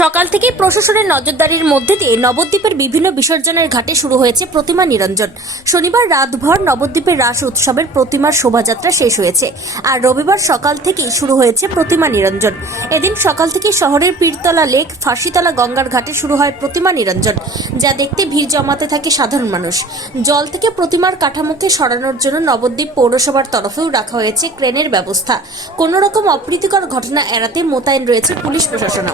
সকাল থেকেই প্রশাসনের নজরদারির মধ্যে দিয়ে নবদ্বীপের বিভিন্ন বিসর্জনের ঘাটে শুরু হয়েছে প্রতিমা নিরঞ্জন। শনিবার রাতভর নবদ্বীপের রাস উৎসবের প্রতিমার শোভাযাত্রা শেষ হয়েছে, আর রবিবার সকাল থেকেই শুরু হয়েছে প্রতিমা নিরঞ্জন। এদিন সকাল থেকে শহরের পীরতলা লেক, ফাঁসিতলা গঙ্গার ঘাটে শুরু হয় প্রতিমা নিরঞ্জন, যা দেখতে ভিড় জমাতে থাকে সাধারণ মানুষ। জল থেকে প্রতিমার কাঠামোকে সরানোর জন্য নবদ্বীপ পৌরসভার তরফেও রাখা হয়েছে ক্রেনের ব্যবস্থা। কোনো রকম অপ্রীতিকর ঘটনা এড়াতে মোতায়েন রয়েছে পুলিশ প্রশাসন।